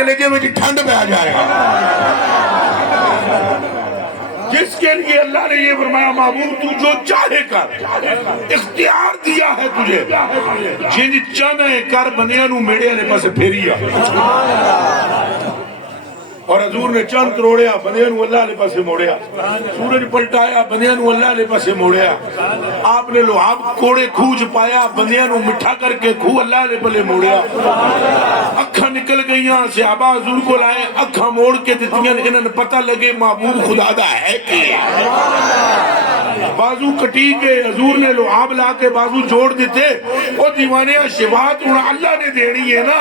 کلیجے میں ٹھنڈ پہ آ جائے گا. جس کے لیے اللہ نے یہ فرمایا محبوب تو جو چاہے کر, اختیار دیا ہے تجھے, جن چاہے کر بندیاں نو میڑے والے پاسے پھیریا. اور حضور نے چند توڑیا, بندیاں نو اللہ علیہ پاسے موڑیا. سورج پلٹایا, بندیاں نو اللہ علیہ پاسے موڑیا. آپ نے لوہاب کوڑے کھوج پایا, بندیاں نو مٹھا کر کے کھو اللہ علیہ پلے موڑیا. اکھاں نکل گئیاں, صحابہ حضور کو لائے, اکھاں موڑ کے دتیاں, انہوں نے پتہ لگے محبوب خدا دا ہے کہ بازو کٹی کے حضور نے لوہاب لا کے بازو جوڑ دیتے. وہ دیوانیاں شفاعت انہاں اللہ نے دینی ہے نا,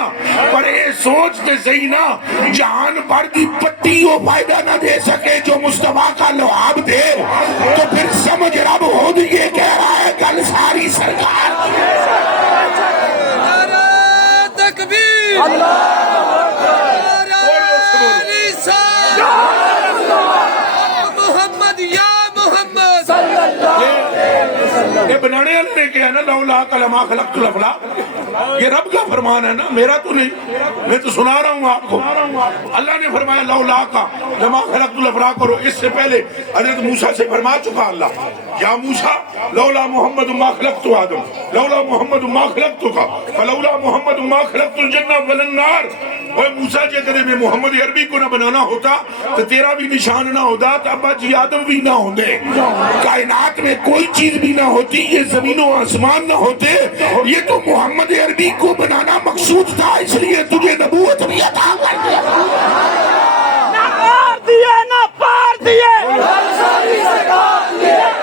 پر اے سوچتے صحیح نا, جہان بھر دی پٹی وہ فائدہ نہ دے سکے جو مصطفیٰ کا لوہاب دے, تو پھر سمجھ رب ہو یہ کہہ رہا ہے گل ساری سرکار. نعرہ تکبیر, نعرہ رسالت, محمد یا محمد. یہ بنانے والے نے کہا نا لولا کلمہ خلقت الافلاق, یہ رب کا فرمان ہے نا, میرا تو نہیں, میں تو سنا رہا ہوں آپ کو. اللہ نے فرمایا لولا کا لما خلقت الافلاق, اور اس سے پہلے حضرت موسیٰ سے فرما چکا اللہ, یا موسیٰ لولا محمد ما خلقت آدم, لولا محمد ما خلقتک, فلولا محمد ما خلقت الجنہ والنار. اوے موسیٰ جی اگر میں محمد عربی کو نہ بنانا ہوتا تو تیرا بھی نشان نہ ہوتا, تو ابا جی آدم بھی نہ ہوندے, کائنات میں کوئی چیز بھی نہ ہوتی, یہ زمین و آسمان نہ ہوتے. یہ تو محمد عربی کو بنانا مقصود تھا, اس لیے تجھے نبوت بھی عطا کر دیا. نہ پار دیے نہ پار دیے, نہ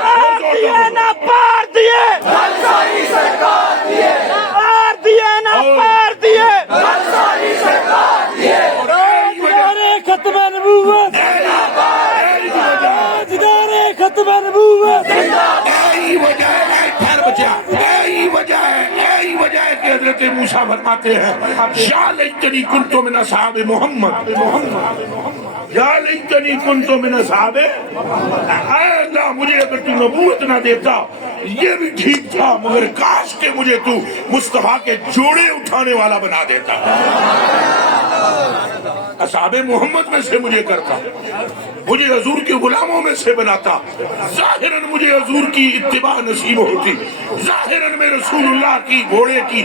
پار دیے, نہ پار دیے, نہ پار دیے. ختم نبوت, تاجدار ختم نبوت. یہی وجہ ہے, خیر بچہ, یہی وجہ ہے, یہی وجہ ہے کہ حضرت موسیٰ فرماتے ہیں یا لیتنی کنت من اصحاب محمد, یا لیتنی کنت من اصحاب, اے اللہ مجھے اگر تو نبوت نہ دیتا یہ بھی ٹھیک تھا, مگر کاش کہ مجھے تو مصطفیٰ کے جوڑے اٹھانے والا بنا دیتا, اصحاب محمد میں سے مجھے کرتا, مجھے حضور کے غلاموں میں سے بناتا. ظاہراً مجھے حضور کی اتباع نصیب ہوتی, ظاہراً میں رسول اللہ کی گھوڑے کی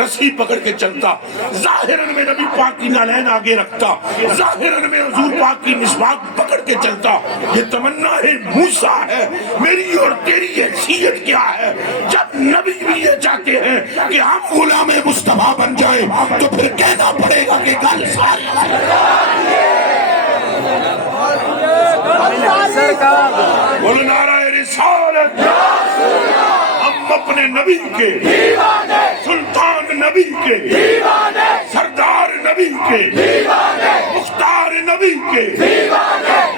رسی پکڑ کے چلتا, ظاہراً میں نبی پاک کی نالین آگے رکھتا, ظاہراً میں حضور پاک کی مسواک پکڑ کے چلتا. یہ تمنا ہے موسیٰ ہے, میری اور تیری حیثیت کیا ہے؟ جب نبی بھی یہ چاہتے ہیں کہ ہم غلام مصطفیٰ بن جائیں تو پھر کہنا پڑے گا کہ گل ساری بولو نعرہ رسالت. ہم اپنے نبی کے, سلطان نبی کے, سردار نبی کے, مختار نبی کے,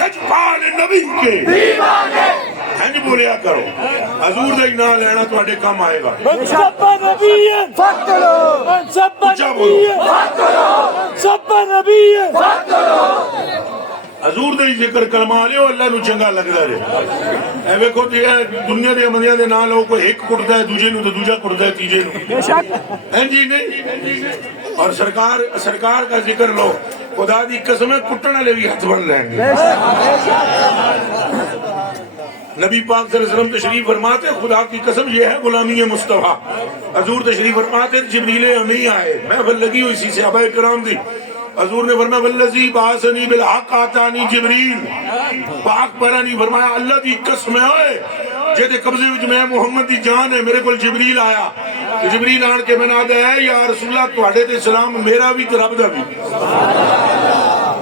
لجپال نبی کے ہنج بولیا کرو. حضور دا نام لینا تواڈے کام آئے گا. سب نبی فکرو, سب نبی فکرو, سب نبی فکرو. حضور دے ذکر کلمہ لیو, اللہ نو چنگا لگدا رہے. اے ویکھو تے دنیا دے بندیاں دے نام لو, کوئی ایک کٹدا ہے دوجے نو, تے دوجا کٹدا ہے تیجے نو. ہیں جی نہیں, اور سرکار کا ذکر لو, خدا دی قسم ہے کٹن والے بھی ہاتھ بن لیں گے. نبی پاک صلی اللہ علیہ وسلم تشریف فرماتے, خدا کی قسم یہ ہے غلامی مصطفیٰ. حضور تشریف فرماتے, جبریل امی آئے, محفل لگی ہوئی سی صحابہ کرام دی. حضور نے فرمایا والذی بعثنی بالحق آتانی جبریل, پاک پرانی فرمایا اللہ دی قسم ہے جہدے قبضے وچ میں محمد دی جان ہے, میرے کول جبریل آیا. جبریل آن کے میں آدھا ہے یا رسول اللہ تواڈے تے سلام, میرا بھی تے رب دا بھی,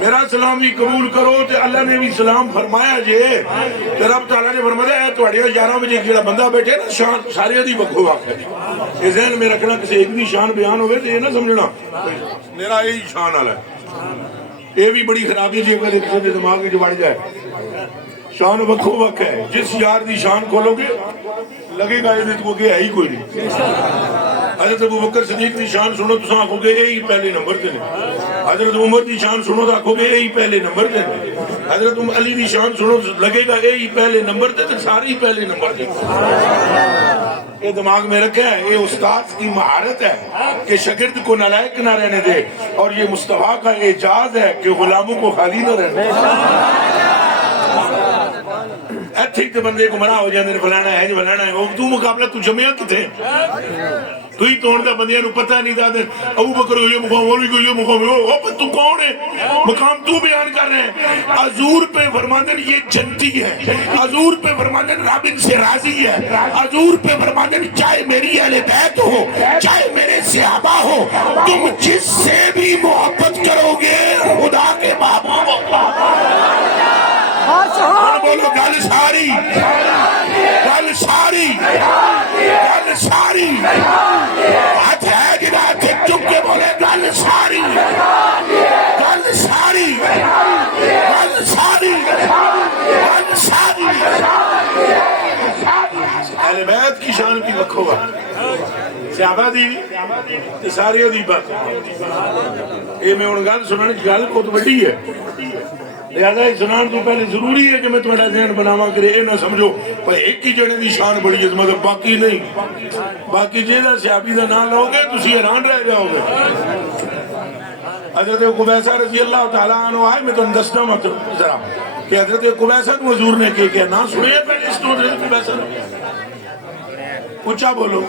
میرا سلام بھی قبول کرو. تے اللہ نے بھی سلام فرمایا جے, تے رب تعالیٰ نے فرمایا ہے تواڈے 11 بجے جڑا بندہ بیٹھے نا شان سارے دی وکھو وکھ ہے. یہ ذہن میں رکھنا, کسی ایک بھی شان بیان ہوئے تو یہ نہ سمجھنا میرا یہی شان والا ہے. یہ بھی بڑی خرابی جی اگر ایک سے دماغ میں بڑھ جائے. شان وکھو وکھ ہے, جس یار دی شان کھولو گے لگے گا یہ تو ہے ہی کوئی نہیں. حضرت ابوبکر صدیق دی شان سنو تو آنکھو گے یہی پہلے نمبر تے نے. حضرت عمر دی شان سنو تو آنکھو گے یہی پہلے نمبر تے نے. حضرت علی دی شان سنو تو لگے گا یہی پہلے نمبر تے, ساری پہلے نمبر تے. یہ دماغ میں رکھا ہے، یہ استاد کی مہارت ہے کہ شاگرد کو نالائق نہ رہنے دے، اور یہ مصطفیٰ کا اعجاز ہے کہ غلاموں کو خالی نہ رہنے ایتھے تے بندے گمراہ ہو جاندے، فلانا ہے جی فلانا ہے، تو مقابلہ تو جمعہ کتے تو ہی توڑ دا بندیاں نو پتہ نہیں دا دے ابو بکر کو یہ مقام مولوی کو یہ مقام، تو کون ہے مقام تو بیان کر رہے ہیں؟ حضور پہ فرماندن یہ جنتی ہے، حضور پہ فرماندن رب ان سے راضی ہے، حضور پہ فرماندن چاہے میری اہل بیت ہو چاہے میرے صحابہ ہو، تم جس سے بھی محبت کرو گے خدا کے محبوب بولو گل ساری گل ساری گل ساری ہاتھ ہے جنا چک کے بولے گل ساری گل ساری گل ساری گل ساری اہل بیت کی شان کی رکھو گا، صحابہ دی ساری دی بات یہ میں ہوں گل سننے کی گل بہت بڑی ہے، لہذا سنان تو پہلے ضروری ہے کہ میں تمہارا ذہن بناوا کرے یہ نہ سمجھو پر ایک ہی جنے دی شان بڑی ہے مطلب باقی نہیں، باقی جہاں صحابی کا نام لو گے تسی حیران رہ جاؤ گے۔ حضرت قبیصہ رضی اللہ تعالیٰ عنہ آئے، میں تو دستا مت ذرا کہ حضرت قبیصہ کو حضور نے کیا نہ سنے پہلے اس کو حضرت قبیصہ نے اچھا بولو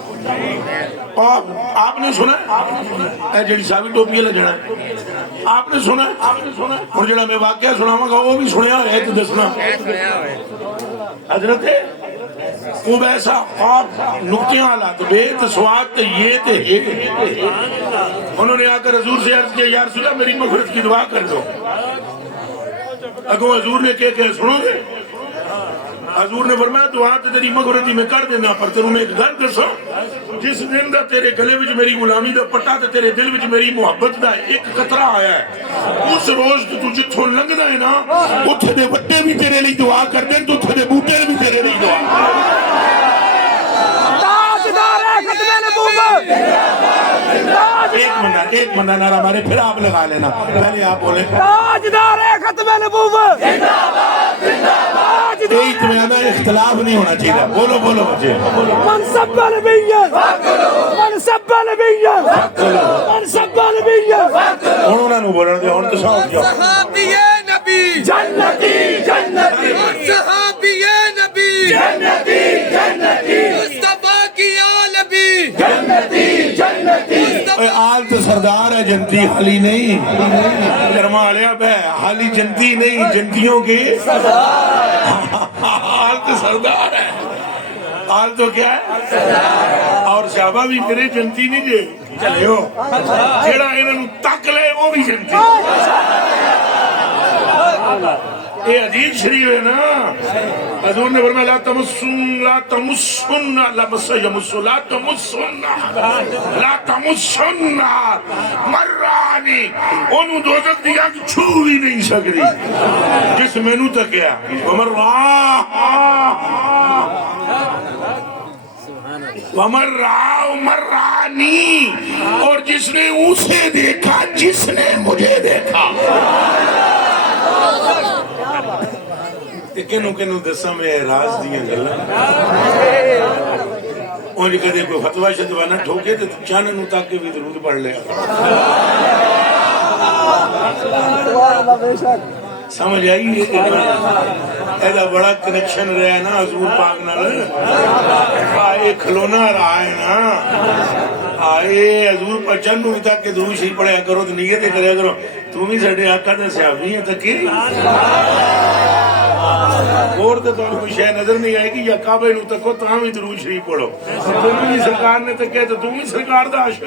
آپ نے سنا ہے جڑی ساوی ٹوپی لگنا ہے آپ نے سنا اور جڑا میں واقعہ سناواں گا وہ بھی سنیا ہے تو دسنا حضرت قبیصہ خواب نقطیاں حالات بے تسوات یہ تے انہوں نے آ کر حضور سے عرض کیا یا رسول اللہ میری مغفرت کی دعا کر دو، اگو حضور نے کہ سنو گے؟ حضور نے فرمایا دعا تے تیری مغفرت میں کر دینا، پر تینوں میں ایک گل دساں، جس دن دا تیرے گلے وچ میری غلامی دا پٹا تے تیرے دل وچ میری محبت دا ایک قطرہ آیا ہے، اس روز تو جتھوں لنگدا ہے نا اوتھے دے وڈے بھی تیرے لیے دعا کر دین، تو اوتھے دے بوٹے بھی تیرے لیے دعا ایک بندہ نعرہ مارے پھر آپ لگا لینا، پہلے آپ بولے تاجدار ختم نبوت ایک میں ہمیں اختلاف نہیں ہونا چاہیے، بولو بولو مجھے من سب نبی من سب نبی من سب نبی انہوں نے بولنا دیا ان تو ساتھ جاؤ صحابی نبی جنتی جنتی صحابی نبی جنتی جنتی مصطفیٰ کی عالمی جنتی جنتی آل تو سردار ہے جنتی حالی نہیں، کرما لیا بے حالی جنتی نہیں جنتیوں کی آل تو سردار ہے، آل تو کیا ہے اور صحابہ بھی میرے جنتی نہیں جے چلے ہو جیڑا انہوں تک لے وہ بھی جنتی یہ حدیث شریف ہے نا، حضور نے فرمایا لا تمسن لا تمسن لا مس یمس لا تمسن لا تمسن مرانی انہوں دوزخ دیا کہ چھو بھی نہیں سکتی جس مینو تکیا ومر راہ مرانی اور جس نے اسے دیکھا جس نے مجھے دیکھا کنو کنو دساں میں راز دیاں گلاں انج کدے کوئی فتویٰ شتویٰ نہ ٹھوکے تو چانن تک کے بھی درود پڑھ لے سمجھ آئی ایسا بڑا کنیکشن رہا ہے نا حضور پاک نال آئے کھلونا رہا ہے نا آئے حضور پر چند ہوئی تک کہ درود شریف پڑھیا کرو تو نیت کریا کرو تم ہی سڑے آقا دے صحابی ہیں تکی اور تو کوئی شے نظر نہیں آئے گی یا کعبے نو تکو تاں بھی درود شریف پڑھو تم بھی سرکار نے تکے تو تم بھی سرکار دا عاشق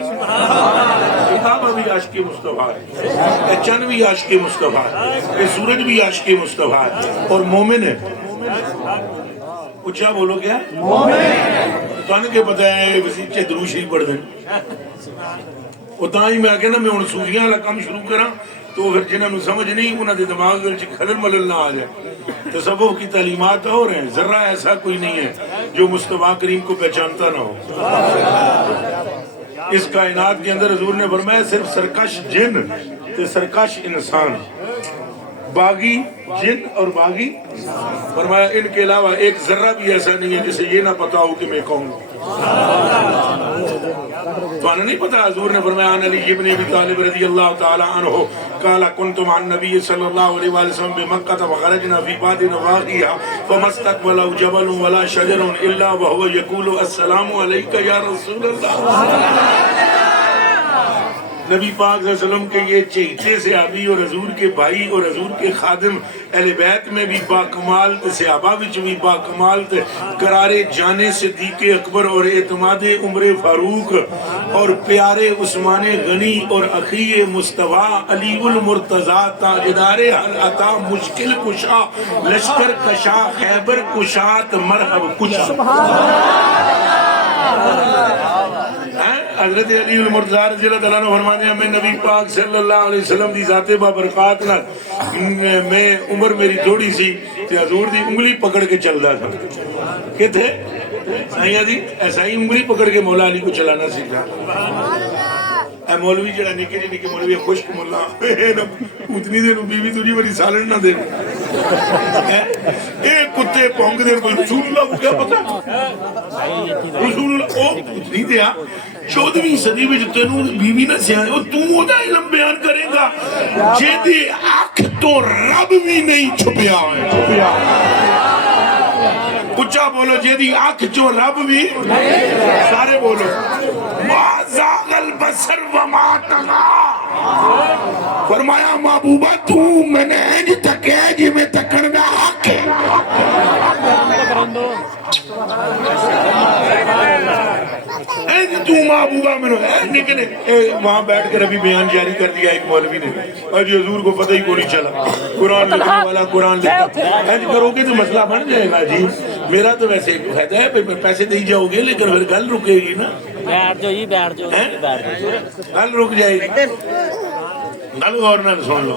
کعبہ بھی عاشق مصطفیٰ ہے، چند بھی عاشق مصطفیٰ ہے، سورج بھی عاشق مصطفیٰ ہے اور مومن ہے۔ اچھا بولو کیا مومن تو نے کہ پتہ ہے وسیچے درود شریف پڑھ دیں وہ تاں ہی میں آگے نا میں ان صوفیاں والا کام شروع کراں تو پھر جنہوں نے سمجھ نہیں انہوں نے دماغ وچ خلل ملل نہ آ جائے۔ تصوف کی تعلیمات اور ہیں، ذرہ ایسا کوئی نہیں ہے جو مصطفیٰ کریم کو پہچانتا نہ ہو۔ اس کائنات کے اندر حضور نے فرمایا صرف سرکش جن تے سرکش انسان، باغی جن اور باغی فرمایا ان کے علاوہ ایک ذرہ بھی ایسا نہیں ہے جسے یہ نہ پتا ہو کہ میں کون ہوں۔ تو نہیں پتا حضور نے فرمایا عن علی ابن ابی طالب رضی اللہ تعالی عنہ قال كنت مع النبي صلى الله عليه وسلم بمكة وخرجنا في بعض نواحيها فما استقبله جبل ولا شجر الا وهو يقول السلام عليك يا رسول الله. نبی پاک صلی اللہ علیہ وسلم کے یہ چہیتے صحابی اور حضور کے بھائی اور حضور کے خادم اہل بیت میں بھی باکمال تھے، صحابہ وچ بھی باکمال تھے، قرار جانے صدیق اکبر اور اعتماد عمر فاروق اور پیارے عثمان غنی اور اخی مصطفیٰ علی المرتضیٰ تاجدار عطا مشکل کشا لشکر کشا خیبر کشات مرحب کشا. حضرت علی المرتضیٰ رضی اللہ تعالیٰ عنہ فرماتے ہیں میں نبی پاک صلی اللہ علیہ وسلم دی ذات بابرکات میں عمر میری تھوڑی سی تے حضور دی انگلی پکڑ کے چلدا تھا. کتے سائیاں دی ایسا ہی انگلی پکڑ کے مولا علی کو چلانا سیکھا. اے مولوی جڑا نکے جی نکے مولوی خشک مولا اتنی دیر بیوی تجھے بڑی سالن نہ دے اے کتے پونگ دے رسول اللہ کو کیا پتا رسول اللہ او اتنی دیا 14ویں صدی میں تینوں بیوی نہ سیانے اور تو وہ دا علم بیان کرے گا جیدی آنکھ تو رب بھی نہیں چھپیا ہے. اچھا بولو جیدی آنکھ جو رب بھی سارے بولو ما زاغ البصر وما طغى. فرمایا محبوبہ تو میں نے انج تکے جی میں تکڑ دا حق ہے. انج تو محبوبہ میں نے نکلے وہاں بیٹھ کر ابھی بیان جاری کر دیا ایک مولوی نے اور جی حضور کو پتہ ہی کو نہیں چلا قرآن لکھنے والا قرآن لکھتا. انج کرو گے تو مسئلہ بن جائے گا. جی میرا تو ویسے ایک فائدہ ہے پیسے دے جاؤ گے لیکن پھر گل رکے گی نا. گل رک جائے گی. گل غور نہ سن لو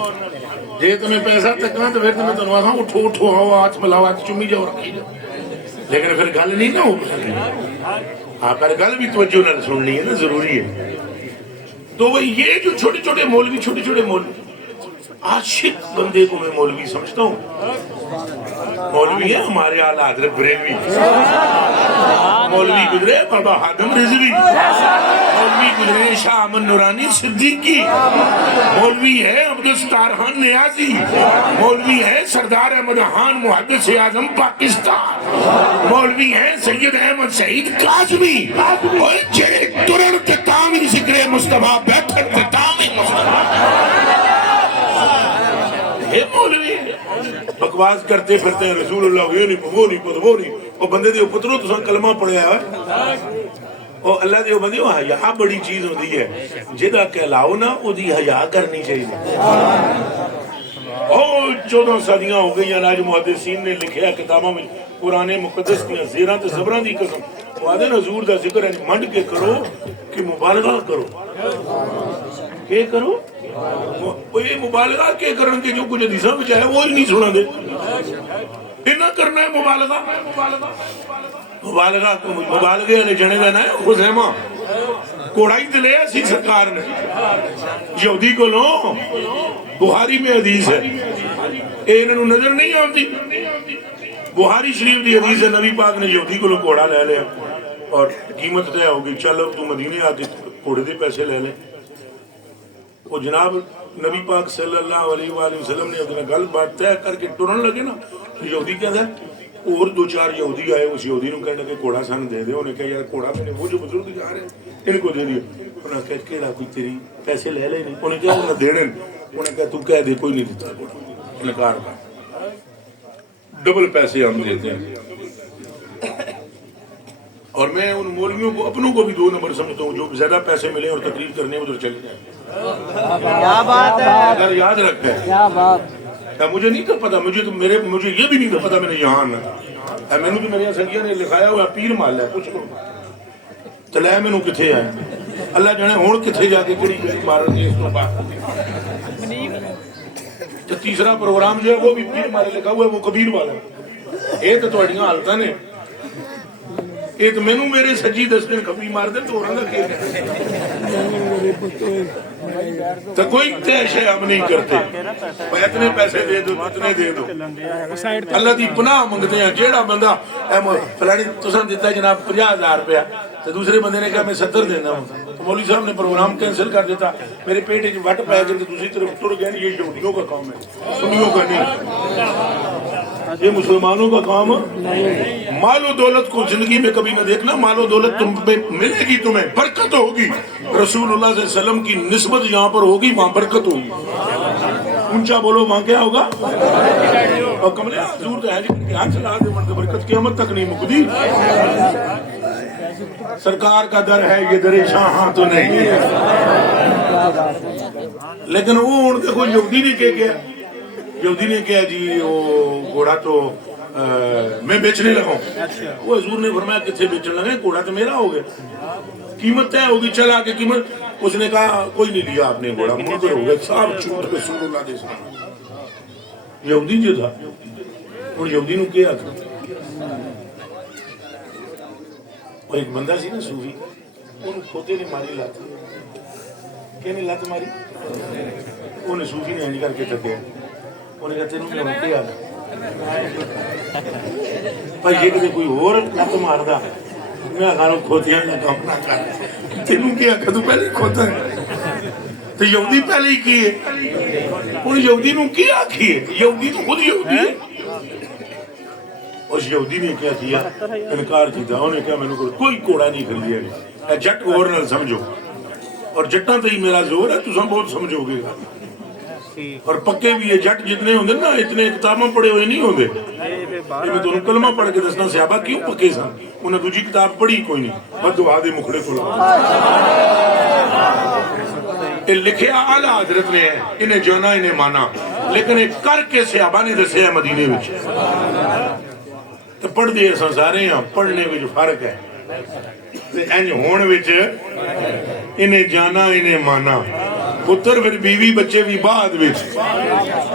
جی تمہیں پیسہ تکنا تو پھر تمہیں تنوع آخا اٹھو اٹھو آؤ ہاتھ ملاؤ ہاتھ چمی جاؤ رکھی جاؤ لیکن پھر گل نہیں نہ ہو سکے. ہاں پر گل بھی توجہ نہ سننی ہے نا ضروری ہے. تو وہ یہ جو چھوٹے چھوٹے مولوی عاشق بندے کو میں مولوی سمجھتا ہوں. مولوی ہے ہمارے اعلیٰ حضرت بریلوی مولوی گزرے بابا حاتم رضوی مولوی گزرے شاہ امن نورانی صدیقی مولوی ہے عبدالستار خان نیازی مولوی ہے سردار احمد خان محدث اعظم پاکستان مولوی ہے سید احمد سعید قاسمی اور جڑے ترن تتامی ذکر مصطفیٰ بیٹھر تتامی مصطفیٰ یہ مولوی بکواس کرتے پھرتے ہیں رسول اللہ یہ نہیں وہ نہیں اور بندے دے پتروں تو سن کلمہ پڑھیا ہے اور اللہ دے بندے حیا بڑی چیز ہوتی ہے جدا کہلاؤ نا او دی حیا کرنی چاہیے. اور 14 صدیاں ہو گئی آج محدثین نے لکھیا کتابوں میں قرآن مقدس کی زیراں تے زبراں دی قسم وعدے حضور دا ذکر ہے منڈ کے کرو کہ مبالغہ کرو کہ کرو یہ مبالغہ کے کرن کے جو کچھ حدیثاں وچ ہے وہ ہی نہیں سنا دے انہاں کرنا ہے مبالغے والے جنے دا نا خزیمہ کوڑا ہی تے لیا سی سرکار نے یہودی کو لو بخاری میں حدیث ہے اے انہاں نوں نظر نہیں آندی بخاری شریف دی حدیث ہے نبی پاک نے یہودی کو لو کوڑا لے لیا اور قیمت طے ہو گئی چل اب تو مدینے آ کے کوڑے دے پیسے لے لے. وہ جناب نبی پاک صلی اللہ علیہ وآلہ وسلم نے اپنا گل بات طے کر کے ٹرن لگے نا یہودی کہتا ہے اور 2-4 یہودی آئے اس یہودی نو کہنے کہ کوڑا سان دے دے انہیں کہا یار کوڑا میں نے وہ جو بزرگ جا رہے ہیں ان کو دے دیا انہوں نے کہا کہڑا کوئی تیری پیسے لے لے نہیں انہیں کہا انہیں دینے انہیں کہا تو کہہ دے کوئی نہیں دیتا کوڑا انکار کا ڈبل پیسے ہم دیتے ہیں. اور میں ان مولویوں کو اپنوں کو بھی 2 نمبر سمجھتا ہوں جو زیادہ پیسے ملے اور تقریر کرنے ادھر چلے جائیں. کیا بات ہے اگر یاد رکھتے ہیں کیا بات مجھے نہیں پتا مجھے یہ بھی نہیں پتا میں نے یہاں آنا میں نے تو میرے سنگیا نے لکھایا ہوا پیر مال ہے پوچھ لو چلے میں نے کتنے ہے اللہ جانے ہوں کتنے جا کے کڑی کڑی مارن گے اس کو بات. تو تیسرا پروگرام جو ہے وہ بھی پیر مال لکھا ہوا ہے وہ کبیر والا ہے. یہ تو تھوڑیاں حالتاں نے یہ تو مینوں میرے سجی دس دن کبھی مار دے تو رنگا کھیل تو کوئی طے شے ہم نہیں کرتے، اتنے پیسے دے دو اتنے دے دو، اللہ دی پناہ منگتے ہیں۔ جیڑا بندہ فلانی تساں دیتا جناب 50,000 روپیہ تو دوسرے بندے نے کہا میں 70 دینا ہوں، تو مولوی صاحب نے پروگرام کینسل کر دیتا، میرے پیٹ وچ وٹ پے گئے تو دوسری طرف ٹر گئے۔ یہ یہودیوں کا کام ہے، سنیوں کا نہیں، یہ مسلمانوں کا کام ہے۔ مال و دولت کو زندگی میں کبھی نہ دیکھنا، مال و دولت تم پہ ملے گی، تمہیں برکت ہوگی، رسول اللہ صلی اللہ علیہ وسلم کی نسبت جہاں پر ہوگی وہاں برکت ہوگی۔ اونچا بولو وہاں کیا ہوگا؟ اور کملے حضور تو ہے جی ہاتھ چلا دے مرد برکت قیامت تک نہیں مکدی۔ سرکار کا در ہے یہ در شاہاں تو نہیں ہے، لیکن وہ ان کے کوئی یہودی نے کہہ گیا، یہودی نے کہا جی وہ گھوڑا تو میں بیچنے لگا ہوں۔ وہ حضور نے فرمایا کتنے بیچنے لگے؟ گھوڑا تو میرا ہو گیا، قیمت طے ہوگی، چلا کے قیمت۔ اس نے کہا کوئی نہیں لیا آپ نے گھوڑا، منکر ہو گیا، صاحب جھوٹ رسول اللہ علیہ وسلم۔ یہودی جو تھا اور یہودی نے کیا تھا، اور ایک بندہ سی نا صوفی، انہوں کھوتے نے ماری لات، کہنے لات ماری، انہیں صوفی نے انج کر کے تکیا، انہیں کہا تینوں کیا ہوتے آ بھائی یہ کہتے کوئی اور لات مار دا، میں کہا کھوتیاں نہ کام نہ کر، تینوں کیا کہ تو پہلے کھوتا ہے، تو یہودی پہلے ہی کیے، انہیں یہودی نو کیا کیے، یہودی تو خود یہودی ہے۔ اس یہودی نے کیا کیا؟ انکار کیا، انہیں کہا میں نے کوئی کوڑا نہیں خریدیا گیا، جٹ اور نہ سمجھو، اور جٹاں تے ہی میرا زور ہے، تساں بہت سمجھو گے، اور پکے بھی یہ جٹ جتنے ہوندے نا اتنے کتاباں پڑھے ہوئے نہیں ہوندے۔ یہ میں تمہیں کلمہ پڑھ کے دسنا صحابہ کیوں پکے سن، انہیں دوجی کتاب پڑھی کوئی نہیں، بس دعا دے مکھڑے کو لا۔ یہ لکھیا اعلیٰ حضرت نے ہے، انہیں جانا انہیں مانا، لیکن ایک کر کے صحابہ نے دسے ہے مدینے وچ۔ تو پڑھ دیئے سارے ہیں، پڑھنے وچ فرق ہے، انج ہون وچ انہیں جانا انہیں مانا، پتر پھر بیوی بچے بھی بعد وچ،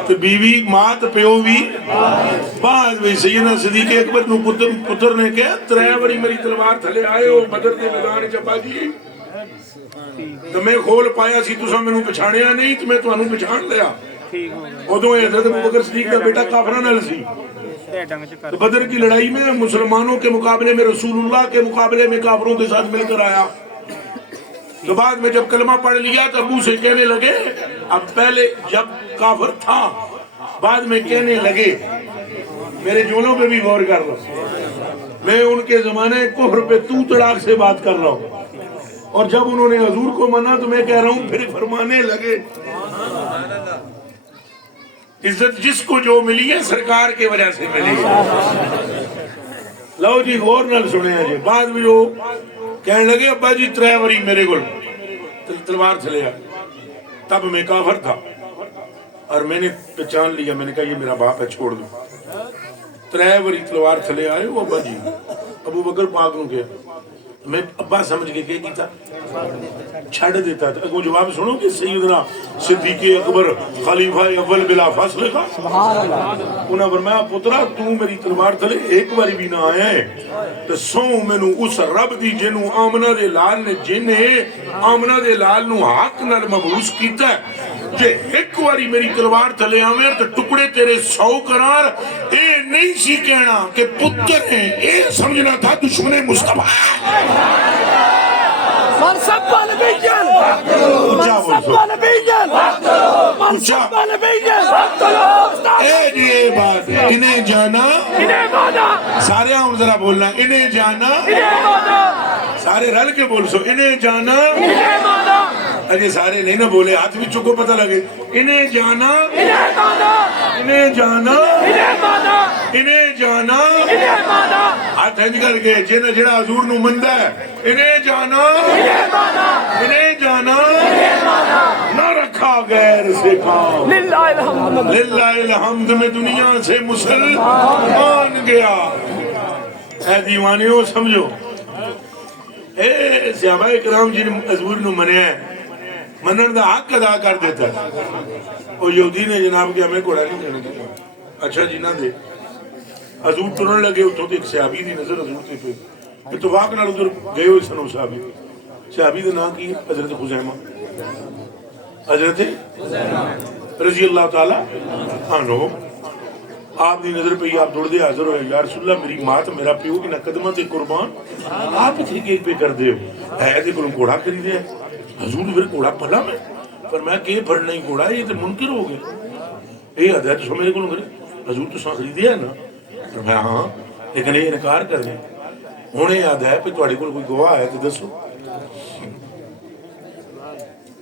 تو بیوی ماں تے پیو بھی بعد وچ۔ سیدنا صدیق اکبر نو پتر نے کہا 3 واری میری تلوار تھلے آئے ہو بدر دے میدان چ ابا جی، تو میں کھول پایا سی تساں مینوں پچھاڑیا نہیں، تو میں تانوں پچھاڑ لیا۔ ادوں حضرت ابوبکر صدیق کا بیٹا کافراں نال سی، تو بدر کی لڑائی میں مسلمانوں کے مقابلے میں رسول اللہ کے مقابلے میں کافروں کے ساتھ مل کر آیا۔ تو بعد میں جب کلمہ پڑھ لیا تو ابو سے کہنے لگے، اب پہلے جب کافر تھا بعد میں کہنے لگے، میرے جملوں پہ بھی غور کر لو، میں ان کے زمانے کفر پہ تو تڑاک سے بات کر رہا ہوں، اور جب انہوں نے حضور کو مانا تو میں کہہ رہا ہوں پھر فرمانے لگے۔ عزت جس کو جو ملی ہے سرکار کے وجہ سے ملی ہے۔ لو جی غور نال سنے ہیں جی، بعد میں وہ کہنے لگے ابا جی 3 واری میرے گل تلوار چلے آ، تب میں کافر تھا اور میں نے پہچان لیا، میں نے کہا یہ میرا باپ ہے چھوڑ دو۔ 3 واری تلوار چلے آئے وہ ابا جی، ابو بکر پاک نو کیا، میں ابا سمجھ کے کیا کیتا چھڑ دیتا تھا۔ اگوں جواب سنو کہ سیدنا صدیق اکبر خلیفہ اول بلا فاصلے کا، انہاں فرمایا پترا تو میری تلوار تھلے ایک باری بھی نہ آیا ہے، تو سو مینوں اس رب دی جنوں آمنہ دے لال نے آمنہ دے لال نو حق نال مبعوث کیتا ہے کہ ایک باری میری تلوار تھلے آویں تو ٹکڑے تیرے 100 قرار۔ اے نہیں سی کہنا کہ پتر ہیں، اے سمجھنا تھا دشمن مصطفیٰ۔ من سب نبيا من سب نبيا من سب نبيا یہ بات انہیں جانا، انہیں مانا، سارے ہم ذرا بولنا، انہیں جانا، انہیں مانا، سارے رل کے بول سو، انہیں جانا، انہیں مانا، اجے سارے نہیں نہ بولے، ہاتھ بھی چکو پتہ لگے، انہیں جانا، انہیں مانا، انہیں جانا، انہیں مانا، انہیں جانا، انہیں مانا، ہاتھ ہنج کر کے جنہ جڑا حضور نو مندا ہے، انہیں جانا، انہیں مانا، انہیں جانا، انہیں مانا، نہ رکھا غیر سے کام، للہ الحمد، للہ الحمد میں دنیا سے مسلمان گیا۔ اے دیوانیوں سمجھو، اے صحابہ کرام جن حضور نو منیا ہے، منن دا حق ادا کر دیتا ہے۔ اور یہودی نے جناب کہ ہمیں گھوڑا نہیں دینے دیا، اچھا جی نہ دے۔ حضور ٹرن لگے اتوں ایک صحابی دی نظر حضور تے پہ، اتفاق نال ادھر گئے ہوئے سن صحابی، صحابی دا نام کی حضرت خزیمہ۔ حضرت رضی اللہ تعالی عنہ آپ دی نظر پہ آپ دوڑ دے حاضر ہوئے یا رسول اللہ میری ماں تو میرا پیو کی نہ قدمہ تے قربان آپ اتنی کیک پہ کر دے ہو ہے دے کلوں کوڑا خریدے ہے حضور پھر کوڑا پھلا میں پر میں کہ پھڑنا ہی کوڑا ہے یہ تو منکر ہو گئے یہ حد ہے تو میرے کلوں کرے حضور تو ساں خریدے ہے نا پر میں ہاں لیکن یہ انکار کر دیں ہونے یاد ہے پہ تواڑے کل کوئی گواہ ہے تو دسو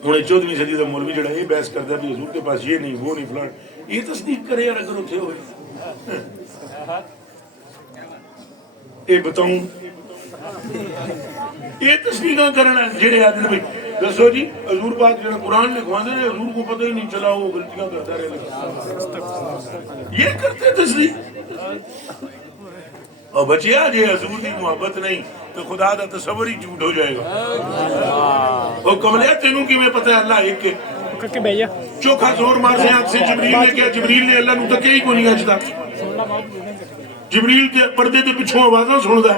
انہیں 14ویں صدی کا مولوی جڑا یہ بحث کرتا ہے کہ حضور کے پاس یہ نہیں وہ نہیں فلان یہ تصدیق کرے یار اگر اتھے ہوئے اے بتاؤں یہ تصدیقاں کرنا جڑے آدھے بھائی دسو جی حضور پاک جڑا قرآن لکھواندے ہیں حضور کو پتہ ہی نہیں چلا وہ غلطیاں کرتا رہے یہ کرتے تصدیق اور بچیا جی حضور دی محبت نہیں تو خدا دا تصور ہی جھوٹ ہو جائے گا وہ کملے تینوں کی میں پتہ ہے اللہ ایک کے چوکھا زور مار سے آنکھ سے جبریل نے کیا جبریل نے اللہ نو تکے ہی کو نہیں اچھتا جبریل کے پردے تے پچھوں آوازاں سن دا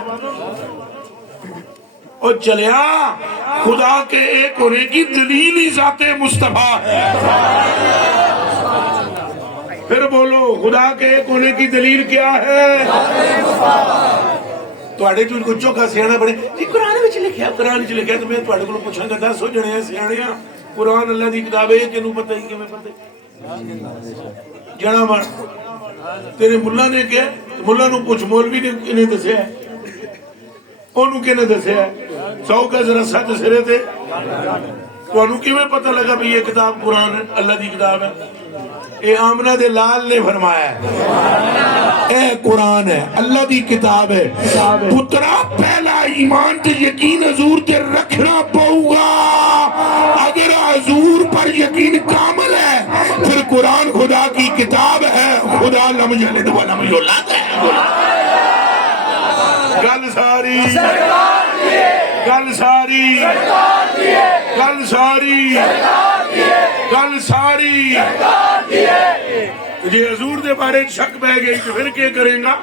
اور چلیا خدا کے ایک ہونے کی دلیل ہی ذات مصطفیٰ ہے پھر بولو خدا کے ایک ہونے کی دلیل کیا ہے تواڈے جو کو چوکھا سیاںا بڑے جی قرآن وچ لکھیا قرآن وچ لکھیا تو میں تواڈے کولوں پوچھاں گا دس ہو جنے ہیں سیاںیاں قرآن اللہ دی کتاب ہے کینوں پتہ ہی کیویں پتہ جنا مار تیرے ملا نے کیا ملا نو پوچھ مولوی نے انہیں دسیا ہے اونوں کنے دسیا ہے 100 گز رسا تے سرے تے تانوں کیویں پتہ لگا بھئی یہ کتاب قرآن ہے اللہ دی کتاب ہے اے آمنہ دے لال نے فرمایا ہے اے قرآن ہے اللہ دی کتاب ہے پترا پہلا ایمان تے یقین حضور تے رکھنا پاؤ گا اگر حضور پر یقین کامل ہے پھر قرآن خدا کی کتاب ہے خدا لم یلد ولم یولد ہے گل ساری گل ساری گل ساری گل ساری یہ حضور دے بارے شک بہ گئی تو پھر کیا کریں گا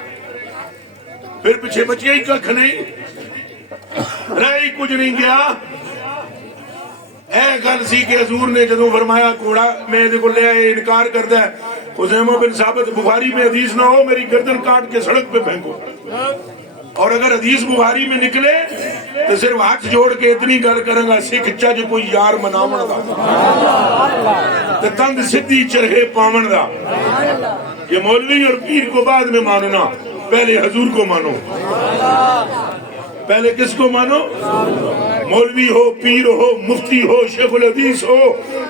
پھر پیچھے بچیا ہی ککھ نہیں رہ ہی کچھ نہیں گیا اے گل سی کہ حضور نے جدوں فرمایا کوڑا میں دے کو لے آئے انکار کرتا ہے خزیمہ بن ثابت بخاری میں حدیث نہ ہو میری گردن کاٹ کے سڑک پہ پھینکو اور اگر حدیث بخاری میں نکلے تو صرف ہاتھ جوڑ کے اتنی گل کریں گا سکھ چج کوئی یار مناون دا تے تنگ سدھی چرہے پاون دا یہ مولوی اور پیر کو بعد میں ماننا پہلے حضور کو مانو پہلے کس کو مانو مولوی ہو پیر ہو مفتی ہو شیخ الحدیث ہو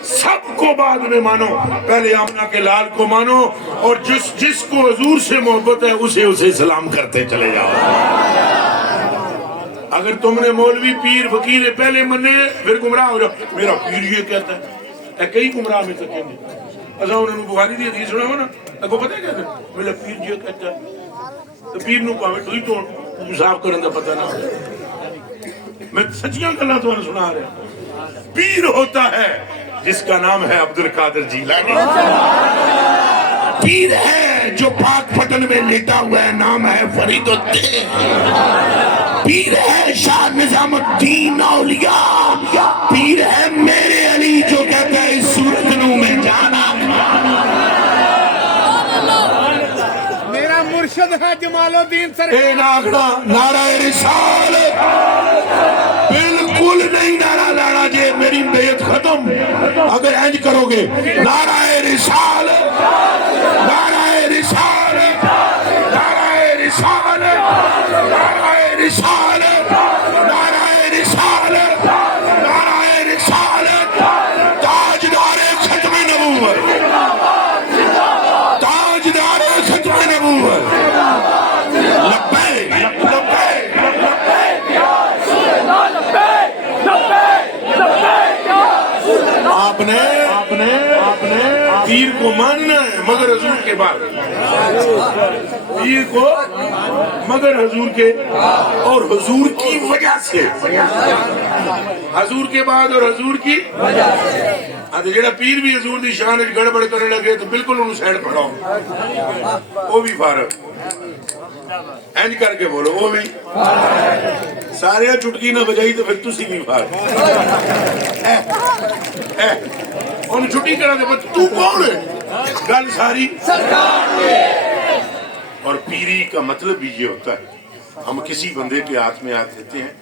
سب کو بعد میں مانو پہلے آمنہ کے لال کو مانو اور جس کو حضور سے محبت ہے اسے سلام کرتے چلے جاؤ اگر تم نے مولوی پیر فقیر پہلے منے پھر گمراہ ہو جاؤ میرا پیر یہ کہتا ہے کئی گمراہ میں سکیں گے ایسا انہوں نے بخاری دی حدیث سنا ہو نا اگو پتہ ہے کہتے ہیں میرا پیر یہ کہتا ہے تو پیر نو پاوے تو ہی تو صاف کرنے کا پتہ نہ ہو میں سچیاں گلاں تو سنا رہا پیر ہوتا ہے جس کا نام ہے عبد القادر جیلانی پیر ہے جو پاک پٹن میں لیٹا ہوا ہے نام ہے فرید الدین پیر ہے شاہ نظام الدین اولیاء پیر ہے میرے علی جو کہتا ہے اس صورت نو میں جانا میرا مرشد ہے جمال الدین سر اے ناغڑا نعرہ رسالت بالکل نہیں نعرہ لانا جے میری بیعت ختم اگر انج کرو گے نعرہ رسالت نعرہ رسالت نعرہ رسالت نعرہ رسالت نعرہ رسالت نعرہ رسالت تاجدار ختم نبوت تاجدار ختم نبوت لبیک لبیک آپ نے پیر کو ماننا ہے مگر حضور کے بعد پیر کو مگر حضور کے اور حضور کی وجہ سے حضور کے بعد اور حضور کی وجہ سے جڑا پیر بھی حضور دی شان گڑبڑ کرنے لگے تو بالکل انہوں سائڈ پڑھاؤ وہ بھی فارغ اینج کر کے بولو وہ بھی سارے چٹکی نہ بجائی تو پھر تسی بھی فارغ انہوں چھٹی کرا دے بس تو کون ہے گل ساری اور پیری کا مطلب بھی یہ ہوتا ہے ہم کسی بندے کے ہاتھ میں ہاتھ دیتے ہیں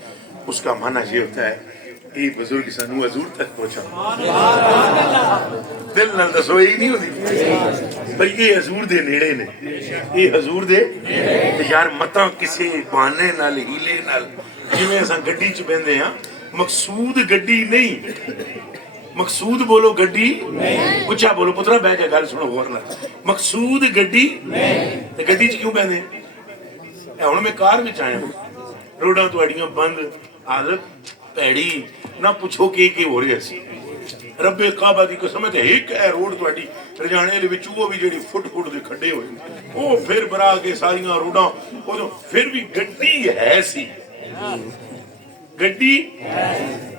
اس کا معنی یہ ہوتا ہے یہ بزرگ سانو حضور تک پہنچا دل نال دسو یہی نہیں ہوتی بھئی یہ حضور دے نیڑے نے یہ حضور دے یار متاں کسے بہانے نال ہیلے نال جویں اساں گڈی چ بیندے ہاں مقصود گڈی نہیں مقصود بولو گڈی اچھا بولو پترا بہ کے گل سنو غور نال مقصود گڈی تے گڈی چ کیوں بیندے ہن میں کار وچ آیا روڈاں تواڈیاں بند حالت پیڑی نہ پوچھو کہ ہو رہا سی رب کعبہ دی قسم ہے ایک ہے روڈ تواڈی رجانے دے وچ وہ بھی جڑی فٹ دے کھڈے ہوئے وہ پھر برا کے ساریاں روڈاں او پھر بھی گڈی ہے سی گڈی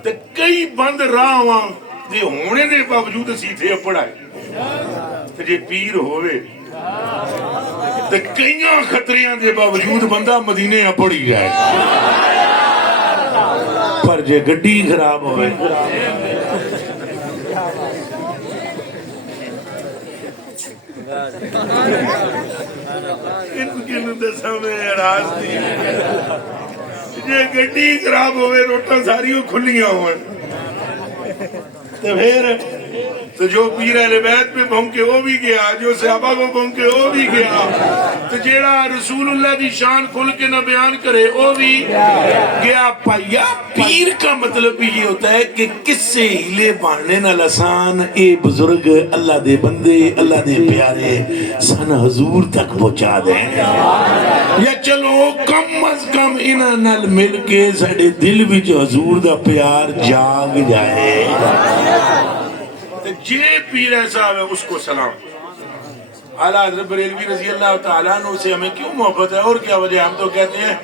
تے کئی بند راہ واں دے ہونے دے باوجود اسی تھے پڑھائے تے جے پیر ہووے تے کئیاں خطریاں دے باوجود بندہ مدینے پڑھی جائے پر جے گڈی خراب ہوئے ان دساں میں راز دی جے گڈی خراب ہوئے روٹاں ساریوں کھلیاں ہوئے تو پھر تو جو پیر اہل بیت پہ بھونکے وہ بھی گیا جو صحابہ کو بھونکے وہ بھی گیا تو جیڑا رسول اللہ دی شان کھل کے نہ بیان کرے وہ بھی گیا پایا پیر کا مطلب بھی یہ ہوتا ہے کہ کس سے ہیلے باننے نہ لسان اے بزرگ اللہ دے بندے اللہ دے پیارے سن حضور تک پہنچا دیں یا چلو کم از کم انہاں نال مل کے ساڈے دل وچ حضور دا پیار جاگ جائے جے پیر ایسا ہے اس کو سلام اعلیٰ حضرت بریلوی رضی اللہ تعالیٰ عنہ سے ہمیں کیوں محبت ہے اور کیا وجہ ہم تو کہتے ہیں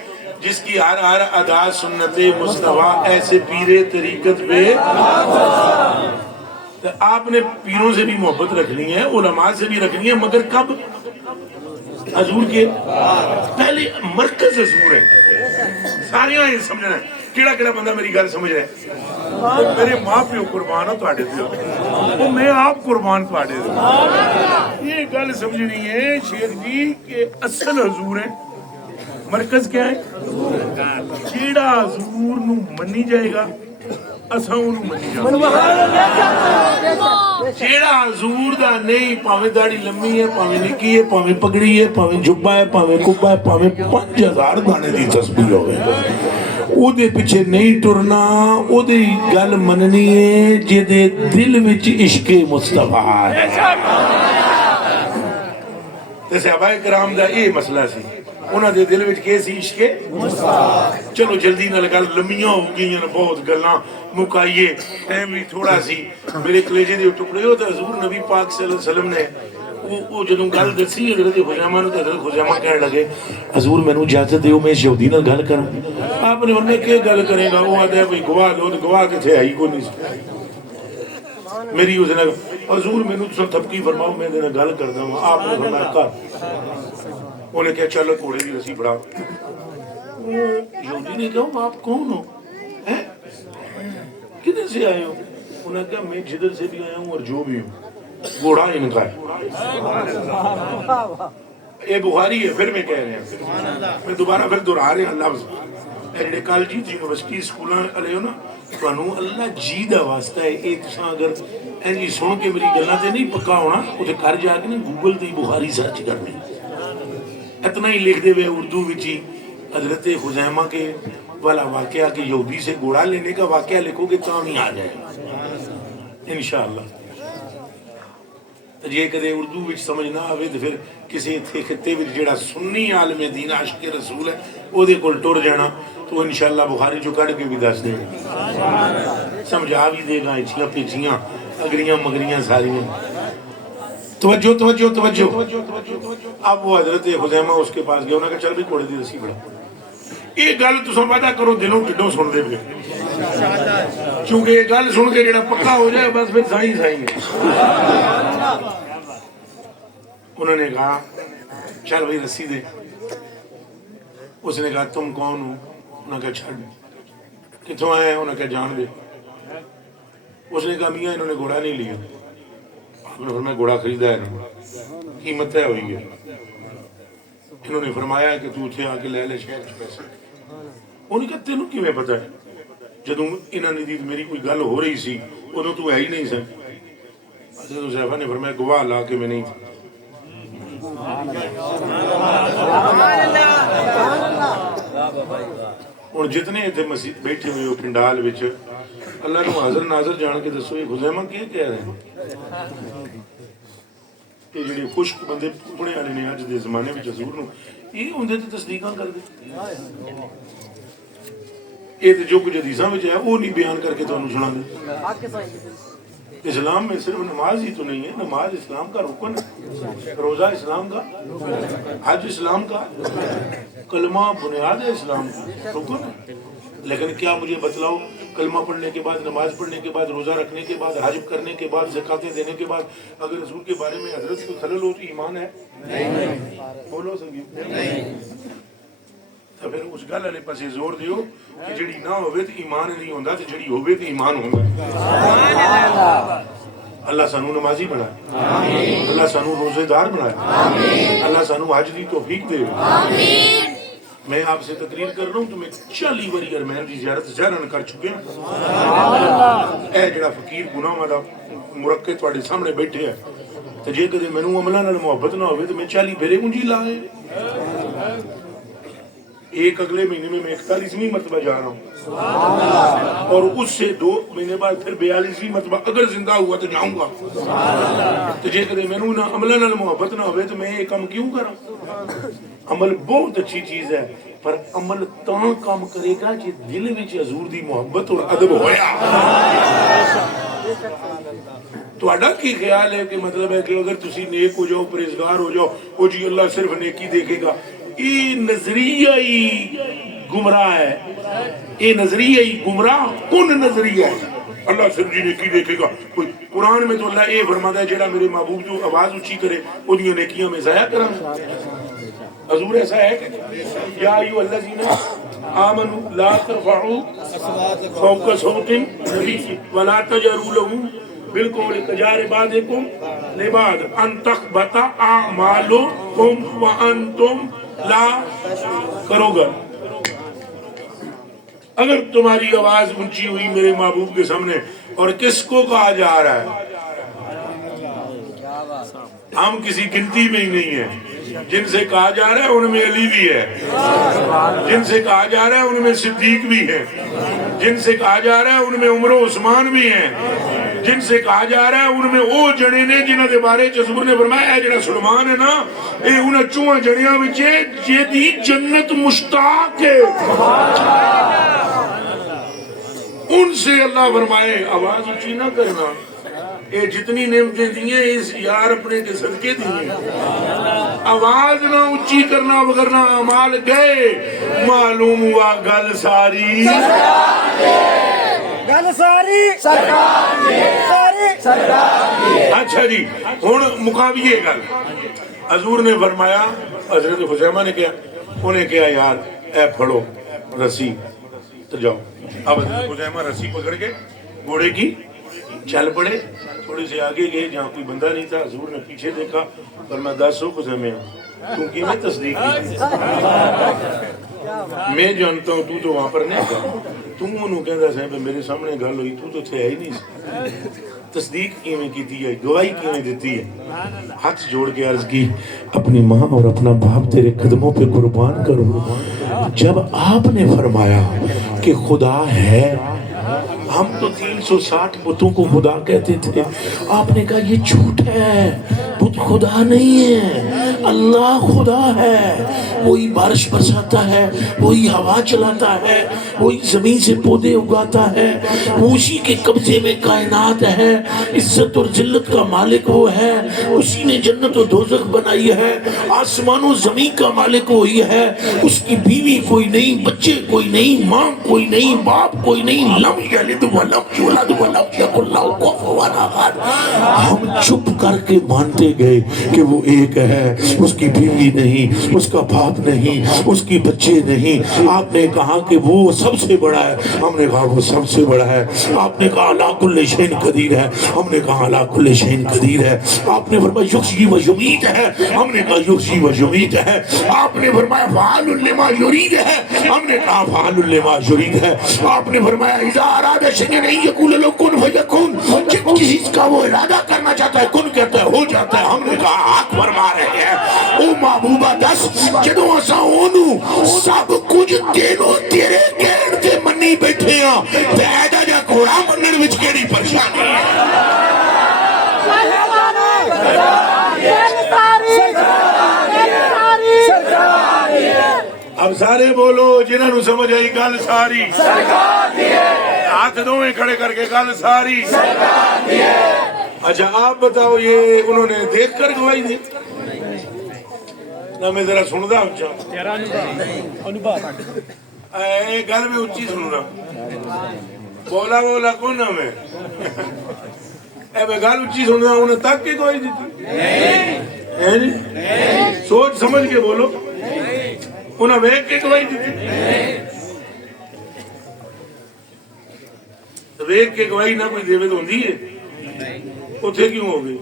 جس کی ہر ہر ادا سنت مصطفیٰ ایسے پیر طریقت پہ تو آپ نے پیروں سے بھی محبت رکھنی ہے علماء سے بھی رکھنی ہے مگر کب حضور کے پہلے مرکز حضور ہے سارے یہ سمجھنا ہے کیڑا کیڑا بندہ میری گل سمجھ رہا ہے میرے ماں پیو قربان ہو تواڈے تے میں آپ قربان تواڈے تے یہ گل سمجھنی ہے شیخ جی کہ اصل حضور ہے مرکز کیا ہے کیڑا حضور نو منی جائے گا اساں اونوں منی جاواں جیڑا حضور دا نہیں پاویں داڑھی لمبی ہے پاویں نکی ہے پاویں پگڑی ہے پاویں جبا ہے پاویں کبا ہے پاویں 5000 دانے دی تسبیح ہوے او دے پیچھے نہیں ٹرنا او دی گل مننی ہے جے دے دل وچ عشق مصطفیٰ ہے تے صحابہ کرام دا یہ مسئلہ سی انہاں دے دل وچ کی سی عشق مصطفیٰ چلو جلدی نال گل لمیاں ہو گئیاں بہت گلاں مکائیے ٹائم بھی تھوڑا سی میرے کلیجے دے ٹکڑے ہو تے حضور نبی پاک صلی اللہ علیہ وسلم نے وہ جدوں گل دسی حضرت خزیمہ نو تے حضرت خزیمہ کہنے لگے حضور مینوں اجازت دیو میں یہودی نال گل کراں آپ نے انہیں کہ گل کرے گا وہ آتا ہے بھئی گواہ دو گواہ کتھے آئی کو نہیں میری اس نے حضور مینوں تساں تھپکی فرماؤ میں دے نال گل کردا ہوں آپ نے فرمایا کر انہیں کہا چلو گھوڑے دی رسی بڑھاؤ یہودی نے کہا آپ کون ہو کدھر سے آئے ہو انہوں نے کہا میں جدھر سے بھی آیا ہوں اور جو بھی ہوں گھوڑا ان کا ہے یہ بخاری ہے پھر میں کہہ رہے ہیں میں دوبارہ پھر دہرا رہے ہیں لفظ ایڈے کالجی یونیورسٹی سکولاں والے ہو نا تانوں اللہ جی دا واسطہ ہے یہ تساں اگر اینجی سن کے میری گلاں تے نہیں پکا ہونا اوتھے گھر جا کے نا گوگل تے بخاری سرچ کرنی اتنا ہی لکھ دے ہوئے اردو وچ ہی حضرت خزیمہ کے والا واقعہ کہ یہودی سے گھوڑا لینے کا واقعہ لکھو گے تو نہیں آ جائے انشاءاللہ جے کدے اردو وچ سمجھ نہ آوے تے پھر کسی خطے وچ جڑا سنی عالم دین عاشق رسول ہے او دے کول ٹر جانا تو انشاءاللہ بخاری جو کڈ کے بھی دس دے گا سمجھا بھی دے گا اچھیاں پیچھیاں اگریاں مگریاں ساریاں توجہ توجہ توجہ اب وہ حضرت خزیمہ اس کے پاس گیا انہوں نے کہا چل بھی گھوڑے دی رسی بڑھا یہ گل تساں وعدہ کرو دلوں ٹھڈوں سن دے گے چونکہ یہ گل سن کے جڑا پکا ہو جائے بس پھر سائیں سائیں انہوں نے کہا چل بھائی رسی دے اس نے کہا تم کون ہو انہوں نے کہا چھڑ کتوں آئے ہیں انہوں نے کہا جان دے اس نے کہا میاں انہوں نے گھوڑا نہیں لیا انہوں نے گھوڑا خریدا ہے نہیں، قیمت طے ہوئی ہے، انہوں نے فرمایا کہ تو اتنے آ کے لے لے شہر چ پیسے۔ انہوں نے کہا تینوں کیویں پتہ ہے؟ جدوں انہوں نے دی میری کوئی گل ہو رہی سی ادوں تو ہے ہی نہیں سن۔ حضرت حذیفہ نے فرمایا گواہ لا کے میں نہیں تھا۔ اور جتنے اتنے مسجد بیٹھے ہوئے ہو پنڈال وچ، اللہ کو حاضر ناظر جان کے دسو یہ خزیمہ کی کہہ رہے ہیں؟ یہ جڑے خشک بندے پڑھنے والے نے اج دے زمانے وچ حضور نو یہ ہوندے تے تصدیقاں کر دے، یہ تے جو کچھ حدیثاں وچ ہے وہ نہیں بیان کر کے تانوں سنا دے۔ اسلام میں صرف نماز ہی تو نہیں ہے، نماز اسلام کا رکن ہے، روزہ اسلام کا، حج اسلام کا، کلمہ بنیاد ہے اسلام کا، رکن ہے۔ لیکن کیا مجھے بتلاؤ کلمہ پڑھنے کے بعد، نماز پڑھنے کے بعد، روزہ رکھنے کے بعد، حج کرنے کے بعد، زکاتیں دینے کے بعد اگر حضور کے بارے میں حضرت کو خلل ہو تو ایمان ہے؟ بولو سنگیو، تو پھر اس گل والے پاسے زور دیو کہ جڑی نہ ہوئے تو ایمان نہیں ہوندا تے جڑی ہوئے تو ایمان ہوندا۔ اللہ سانو نمازی بنائے، اللہ سانو روزے دار بنائے، اللہ سانو حج دی توفیق دے۔ میں آپ سے تقریر کر رہا ہوں تو میں 40 باری ارمین دی زیارت زہرن کر چکے ہیں۔ اے جڑا فقیر گناہ والا مرکے تواڈے سامنے بیٹھے ہے تے جے کدے مینوں عملاں نال محبت نہ ہوئے تو میں 40 پھیرے اونجی لائے۔ ایک اگلے مہینے میں 41ویں مرتبہ جا رہا ہوں اور اس سے 2 مہینے بعد پھر 42ویں مرتبہ اگر زندہ ہوا تو جاؤں گا۔ تو جے کدے مینوں نہ عملاں نال محبت نہ ہوئے تو میں یہ کام کیوں کراں؟ عمل بہت اچھی چیز ہے پر عمل تاں کام کرے گا کہ دل وچ حضور دی محبت اور ادب ہویا۔ تہاڈا کی خیال ہے کہ مطلب ہے کہ اگر تسی نیک ہو جاؤ، پرہیزگار ہو جاؤ، او جی اللہ صرف نیکی دیکھے گا، یہ نظریہ ہی گمراہ ہے، یہ نظریہ ہی گمراہ کن نظریہ ہے۔ اللہ صرف جی نیکی دیکھے گا، کوئی قرآن میں تو اللہ یہ فرماتا ہے جڑا میرے محبوب جو آواز اونچی کرے وہ دیاں نیکیاں میں ضائع کراں۔ حضور ایسا ہے کہ یا ایھا الذین آمنوا لا ترفعوا فوق صوت النبی ولا تجهروا له بالقول كجهر بعضكم لبعض ان تحبط اعمالكم وانتم لا کرو گا۔ اگر تمہاری آواز اونچی ہوئی میرے محبوب کے سامنے، اور کس کو کہا جا رہا ہے؟ ہم کسی گنتی میں ہی نہیں ہیں۔ جن سے کہا جا رہا ہے ان میں علی بھی ہے، جن سے کہا جا رہا ہے ان میں صدیق بھی ہے، جن سے کہا جا رہا ہے ان میں عمر و عثمان بھی ہیں، جن سے کہا جا رہا ہے ان میں وہ جڑے نے جنہاں دے بارے حضور نے فرمایا اے جڑا سلمان ہے نا اے انہاں چواں جڑیاں وچ جیدی جنت مشتاق ہے۔ ان سے اللہ فرمائے آواز اونچی نہ کرنا، یہ جتنی نعمتیں دیئے اس یار اپنے کے صدقے دیئے، آواز نہ اونچی کرنا وگرنہ اعمال گئے، معلوم ہوا گل ساری گل ساری ساری ساری۔ اچھا جی ہن مقابیے گل حضور نے فرمایا، حضرت حذیفہ نے کیا، انہیں کیا یار اے پھڑو رسی تو جاؤ۔ اب حضرت حذیفہ رسی پکڑ کے گھوڑے کی چل پڑے، تھوڑے سے آگے گئے جہاں کوئی بندہ نہیں تھا، حضور نے پیچھے دیکھا اور میں 10 حذیفہ کیونکہ میں تصدیق کی میں جانتا ہوں تو وہاں پر نہیں تھا، تم انہوں کہندا سی کہ میرے سامنے گل ہوئی تو تھے ہی نہیں، تصدیق کیویں کیتی ہے، گواہی کیویں دیتی ہے؟ ہاتھ جوڑ کے عرض کی اپنی ماں اور اپنا باپ تیرے قدموں پہ قربان کروں۔ جب آپ نے فرمایا کہ خدا ہے، ہم تو 360 بتوں کو خدا کہتے تھے، آپ نے کہا یہ جھوٹ ہے، بت خدا نہیں ہے، اللہ خدا ہے، وہی بارش برساتا ہے، وہی ہوا چلاتا ہے، وہی زمین سے پودے اگاتا ہے، وہ اسی کے قبضے میں کائنات ہے، عزت اور ذلت کا مالک وہ ہے، اسی نے جنت و دوزخ بنائی ہے، آسمان و زمین کا مالک وہی ہے، اس کی بیوی کوئی نہیں، بچے کوئی نہیں، ماں کوئی نہیں، باپ کوئی نہیں، لم یلد ولم یولد ولم یکن لہ کفوا احد۔ ہم چپ کر کے مانتے گئے کہ وہ ایک ہے، اس کی بیوی نہیں، اس کا باپ نہیں، اس کی بچے نہیں. آپ نے کہا کہ وہ سب سے بڑا ہے. ہم نے کہا وہ سب سے بڑا ہے. آپ نے کہا لا کل شیء قدیر ہے. ہم نے کہا لا کل شیء قدیر ہے. آپ نے فرمایا یحیی و یمیت ہے. ہم نے کہا یحیی و یمیت ہے. آپ نے فرمایا فعال لما یرید ہے. ہم نے کہا فعال لما یرید ہے. آپ نے فرمایا اذا اراد شیئا ان یقول له کن فیکون. جب کسی چیز کا وہ ارادہ کرنا چاہتا ہے کن کہتا ہے ہو جاتا ہے. ہم نے کہا حق فرما رہے ہیں او محبوبہ دس جدوں اساں اونوں سب کچھ تینوں تیرے کہن تے منی بیٹھے ہاں تے ایڈا جا گھوڑا منن وچ کیڑی پریشانی ہے؟ اب سارے بولو جنہوں نے سمجھ آئی گل ساری ہاتھ دوویں کھڑے کر کے گل ساری. اچھا آپ بتاؤ یہ انہوں نے دیکھ کر گواہی دی نہ میں ذرا سندا اچھا گل میں اچھی سننا بولا بولا کون نام ہے میں گل اچھی سننا انہیں تک کے گواہی دیتی سوچ سمجھ کے بولو انہیں ویک کے گواہی دیتی ویک کے گواہی نہ کوئی دے تو ہوندی ہے اتھے کیوں ہو گئی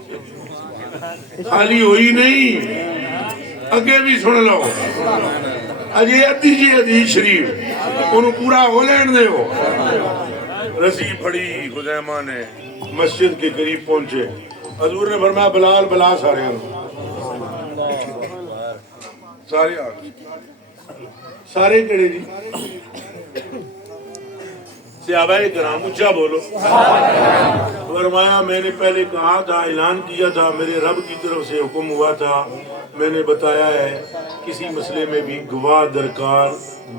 خالی ہوئی نہیں اگے بھی سن لو اجے ادھی جی حدیث شریف انہوں پورا ہو لین دے ہو. رسی پڑی خزیمہ نے مسجد کے قریب پہنچے حضور نے فرمایا بلال بلا سارے سارے سارے کڑے جی صحابہ کرام اونچا بولو. فرمایا میں نے پہلے کہا تھا اعلان کیا تھا میرے رب کی طرف سے حکم ہوا تھا میں نے بتایا ہے کسی مسئلے میں بھی گواہ درکار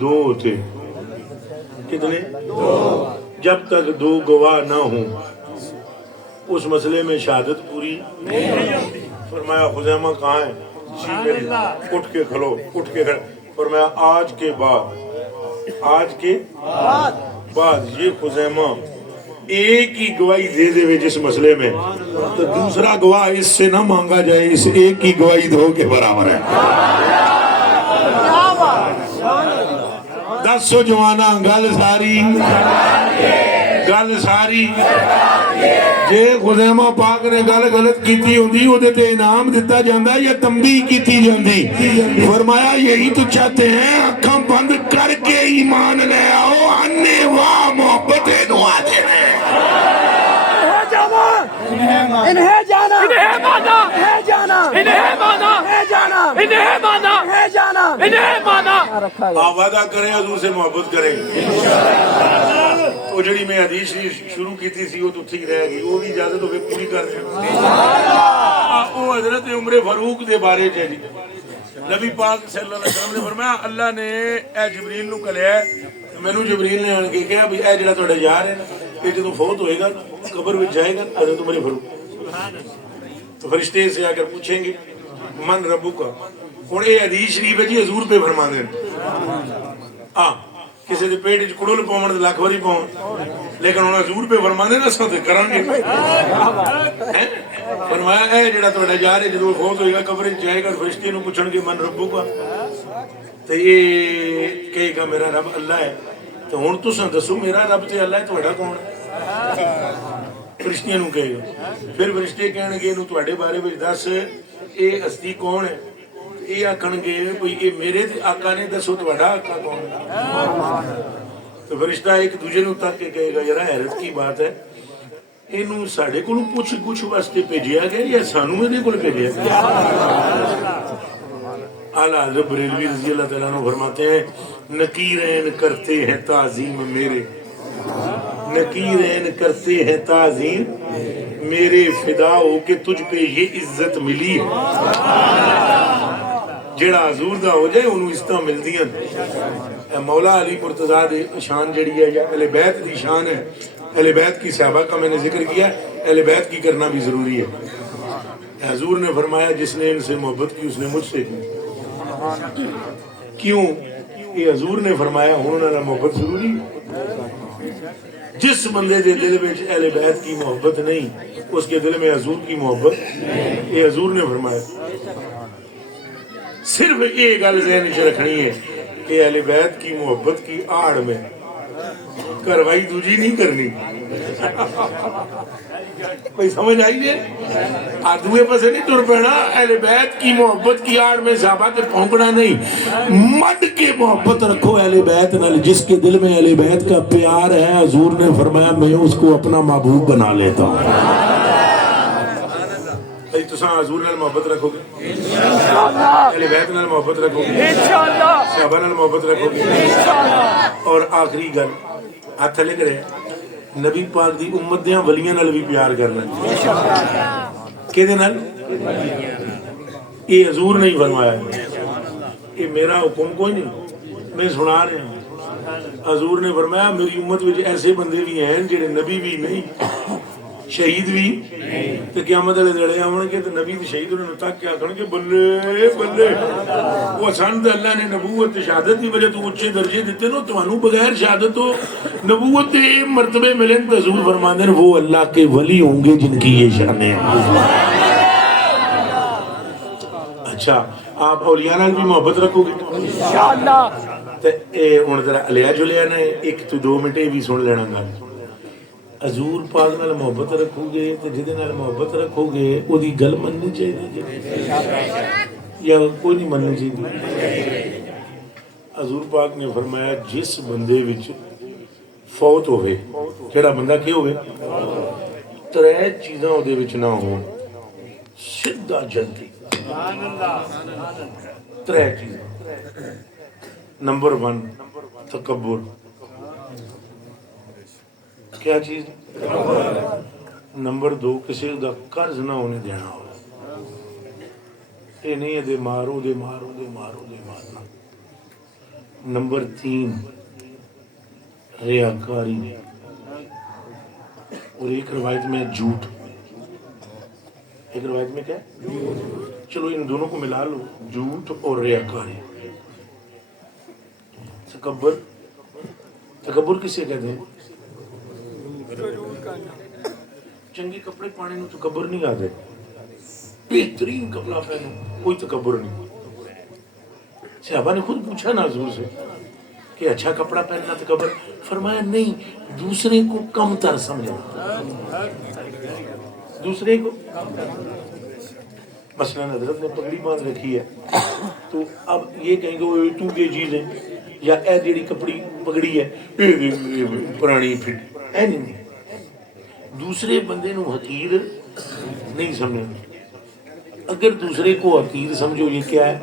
دو ہوتے. کتنے؟ جب تک دو گواہ نہ ہوں اس مسئلے میں شہادت پوری نہیں. فرمایا خزیمہ کہاں ہے؟ اٹھ کے کھلو اٹھ کے کھلو. فرمایا آج کے بعد یہ خزیمہ ایک ہی گواہی دے دے جس مسئلے میں تو دوسرا گواہ اس سے نہ مانگا جائے اس ایک ہی گواہی دو کے برابر ہے. دسو جوانا گل ساری جے خزیمہ پاک نے گل غلط کیتی ہوندی او دے تے انعام دتا جاندا یا تنبیہ کیتی جاندی. فرمایا یہی تو چاہتے ہیں اکھاں بند کر کے ایمان لے آؤ انے واہ محبت نو آتے ہیں انہیں جانا انہیں مانا انہیں جانا انہیں مانا انہیں جانا انہیں مانا انہیں جانا انہیں مانا. آپ وعدہ کریں حضور سے محبت کریں. وہ جڑی میں حدیث شروع کی تھی وہ تو ٹھیک رہے گی وہ بھی اجازت ہوئے پوری کر رہے ہیں. وہ حضرت عمر فاروق دے بارے چ جی نبی پاک صلی اللہ علیہ وسلم نے فرمایا اللہ نے اے جبریل نو کلیا مینوں جبریل نے آن کے کہا بھی اے جڑا تہاڈا یار ہے کہ جدوں فوت ہوئے گا قبر وچ جائے گا حضرت عمر فاروق تو فرشتے سے آ کر پوچھیں گے من ربک. ہن اے حدیث شریف ہے جی حضور پہ فرماندے ہاں کسی دے پیٹ وچ کڑول پاون تے لاکھ واری پاون لیکن ہن حضور پہ فرماندے نا اساں تے کران گے. فرمایا اے جڑا تہاڈا یار ہے جدوں فوت ہوئے گا قبر وچ جائے گا فرشتے نو پوچھن گے من ربک تے یہ کہے گا میرا رب اللہ ہے. تو ہن تساں دسو میرا رب تے اللہ ہے تہاڈا کون ہے؟ فرشتیاں نو کہے گا. پھر فرشتے کہن گے نو تہاڈے بارے وچ دس اے ہستی کون ہے. یہ آکھن گے کوئی یہ میرے آقا نے دسو تہاڈا آقا کون ہے. تو فرشتہ ایک دوجے نو تک کے کہے گا یار حیرت کی بات ہے اینو ساڈے کولوں پوچھ گچھ واسطے بھیجیا گیا یا سانوں ایدے کول بھیجیا گیا. اعلیٰ حضرت بریلوی رضی اللہ تعالیٰ عنہ فرماتے ہیں نکیرین کرتے ہیں تعظیم میرے نکیرین کرتے ہیں تعظیم میرے فدا ہو کہ تجھ پہ یہ عزت ملی جڑا حضور دا ہو جائے انہوں عزتاں ملدیاں. مولا علی مرتضیٰ دی شان جڑی ہے یا اہل بیت دی شان ہے. اہل بیت کی صحابہ کا میں نے ذکر کیا اہل بیت کی کرنا بھی ضروری ہے. حضور نے فرمایا جس نے ان سے محبت کی اس نے مجھ سے کی. کیوں یہ حضور نے فرمایا انہوں نے محبت ضروری ہے. جس بندے دے دل میں اہل بیت کی محبت نہیں اس کے دل میں حضور کی محبت یہ حضور نے فرمایا. صرف یہ گل ذہن چ رکھنی ہے کہ اہل بیت کی محبت کی آڑ میں کاروائی دوجی نہیں کرنی. کوئی سمجھ آئی ہے؟ آدھوے پسے نہیں ٹر پینا. اہل بیت کی محبت کی آڑ میں صحابہ کے پھونکنا نہیں. مڈ کے محبت رکھو اہل بیت نال. جس کے دل میں اہل بیت کا پیار ہے حضور نے فرمایا میں اس کو اپنا محبوب بنا لیتا ہوں. تساں حضور نال محبت رکھو گے انشاءاللہ. اہل بیت نال محبت رکھو گے انشاءاللہ. صحابہ نال محبت رکھو گے انشاءاللہ. اور آخری گل ہاتھ تھلے کرے نبی پاک دی امت دیاں ولیاں نال بھی پیار کرنا. کدے نال؟ یہ حضور نہیں فرمایا, یہ میرا حکم کوئی نہیں, میں سنا رہا ہوں. حضور نے فرمایا میری امت وچ ایسے بندے بھی ہیں جڑے نبی بھی نہیں شہید بھی تے قیامت والے دڑے آون گے تے نبی تے شہید انہاں نوں تک کے آکھن گے بلے بلے وہ سن تے اللہ نے نبوت تے شہادت دی وجہ تو اونچے درجے دتے نو تانوں بغیر شہادت تو نبوت دے مرتبے ملن تے حضور فرماندے ہیں وہ اللہ کے ولی ہوں گے جن کی یہ شانیں ہیں. اچھا آپ اولیاء نال بھی محبت رکھو گے انشاءاللہ. تے اے ہن ذرا الیا جلیا نے ایک تو 2 منٹ بھی سن لینا گل. حضور پاک نال محبت رکھو گے تے جدے نال محبت رکھو گے او دی گل مننی چاہیے یا کوئی نہیں مننی چاہیے. حضور پاک نے فرمایا جس بندے وچ فوت ہوئے, کیڑا بندہ کی ہوئے, 3 چیزاں او دے وچ نہ ہون سیدھا جلدی. 3 چیزاں. نمبر 1 تکبر. کیا چیز؟ نمبر 2 کسی دا قرض نہ ہونے دینا ہو. یہ نہیں ہے دے مارو دے مارو دے مارو دے مارنا. نمبر 3 ریاکاری. اور ایک روایت میں جھوٹ. ایک روایت میں کیا؟ چلو ان دونوں کو ملا لو, جھوٹ اور ریاکاری. تکبر. تکبر کسے کہتے ہیں؟ چنگی کپڑے پانے نو تکبر نہیں آتے. بہترین کپڑا پہنو کوئی تکبر نہیں. صحابہ نے خود پوچھا نا حضور سے کہ اچھا کپڑا پہننا تکبر؟ فرمایا نہیں, دوسرے کو کم تر سمجھنا. دوسرے کو مثلا حضرت نے پگڑی باندھ رکھی ہے تو اب یہ کہیں گے تو یہ چیز ہے یا اے جیڑی کپڑی پگڑی ہے پرانی پھٹ اے نہیں. دوسرے بندے نو حقیر نہیں سمجھنا. اگر دوسرے کو حقیر سمجھو یہ کیا ہے.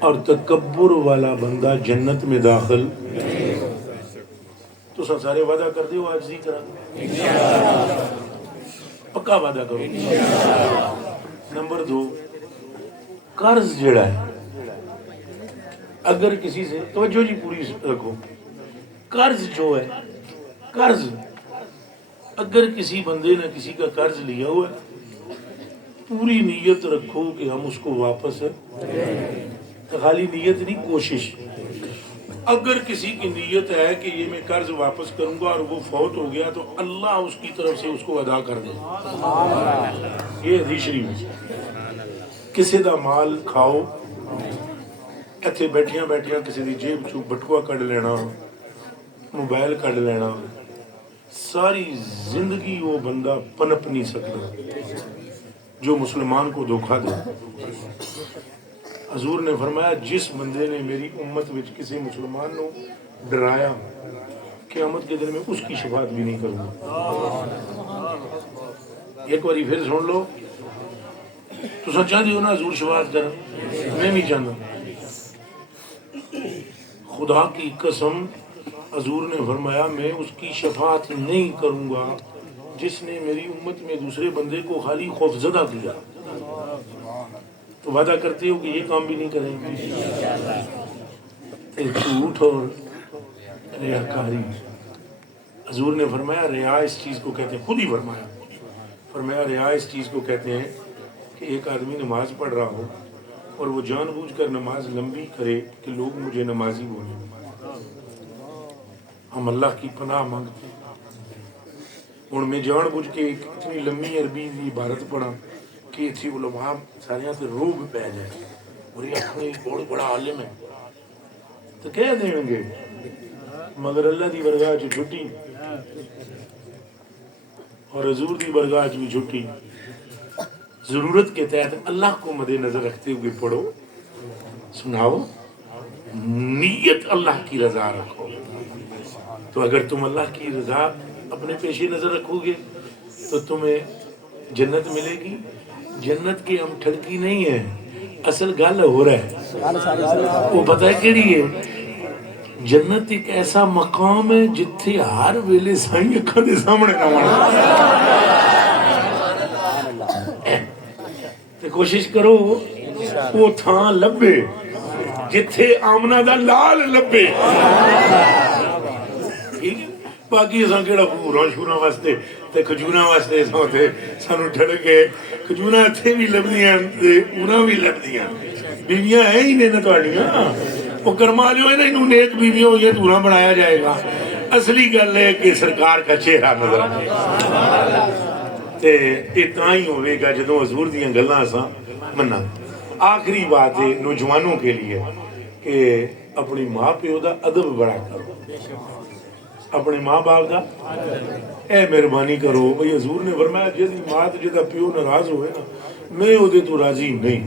اور تکبر والا بندہ جنت میں داخل. تو سارے وعدہ کر دیو آج نہیں کرا, پکا وعدہ کرو. نمبر 2 قرض جڑا ہے. اگر کسی سے توجہ جی پوری رکھو, قرض جو ہے قرض اگر کسی بندے نے کسی کا قرض لیا ہوا ہے پوری نیت رکھو کہ ہم اس کو واپس خالی نیت نہیں کوشش. اگر کسی کی نیت ہے کہ یہ میں قرض واپس کروں گا اور وہ فوت ہو گیا تو اللہ اس کی طرف سے اس کو ادا کر دے. یہ حدیث شریف. کسی دا مال کھاؤ ایتھے بیٹھیاں بیٹھیاں کسی دی جیب چوں بٹوا کڈ لینا, موبائل کڈ لینا, ساری زندگی وہ بندہ پنپ نہیں سکتا جو مسلمان کو دھوکہ دے. حضور نے فرمایا جس بندے نے میری امت وچ کسی مسلمان نو ڈرایا قیامت کے دن میں اس کی شفاعت بھی نہیں کروں گا. ایک باری پھر سن لو. تو سچا دیو نا حضور شفاعت کر, میں نہیں چاہتا. خدا کی قسم حضور نے فرمایا میں اس کی شفاعت نہیں کروں گا جس نے میری امت میں دوسرے بندے کو خالی خوفزدہ کیا. تو وعدہ کرتے ہو کہ یہ کام بھی نہیں کریں گے. جھوٹ اور ریاکاری. حضور نے فرمایا ریا اس چیز کو کہتے ہیں, خود ہی فرمایا ریا اس چیز کو کہتے ہیں کہ ایک آدمی نماز پڑھ رہا ہو اور وہ جان بوجھ کر نماز لمبی کرے کہ لوگ مجھے نمازی بولیں. ہم اللہ کی پناہ مانگتے ہیں. اور میں جان بوجھ کے اتنی لمبی عربی عبارت پڑھا کہ اتنی علماء سارے سے روب پہ جائے. بڑی اپنی بہت بڑا عالم ہے تو کہہ دیں گے مگر اللہ دی برگاہ چ چھٹی اور حضور دی برگاہ چ بھی چھٹی. ضرورت کے تحت اللہ کو مد نظر رکھتے ہوئے پڑھو, سناؤ, نیت اللہ کی رضا رکھو. تو اگر تم اللہ کی رضا اپنے پیش نظر رکھو گے تو تمہیں جنت ملے گی. جنت کی ہم ٹھڑکی نہیں ہے, اصل گل ہو رہا ہے. وہ پتہ ہے کیڑی ہے؟ جنت ایک ایسا مقام ہے جتھے ہر ویلے سائیں اکھاں دے سامنے نہ تے کوشش کرو وہ تھاں لبے جتھے آمنہ دا لال لبے. باقی اساں کیڑا پورا شوراں واسطے تے کھجوراں واسطے سوتے سانو ٹھڑک کے کھجوراں اتھے بھی لبدیاں تے انہاں بھی لبدیاں. بیویاں ہیں ہی نے نا تہاڈیاں, وہ کرما لیو انہوں نیک بیویوں یہ دورہ بنایا جائے گا. اصلی گل ہے کہ سرکار کا چہرہ نظر آئے تے اتنا ہی ہوئے گا جدوں حضور دیاں گلاں اساں مننا. آخری بات ہے نوجوانوں کے لیے کہ اپنی ماں پیو دا ادب بڑا کرو, اپنے ماں باپ دا اے مہربانی کرو. بھئی حضور نے فرمایا جدی ماں تے جدا پیو ناراض ہوئے نا میں اودے تو راضی نہیں.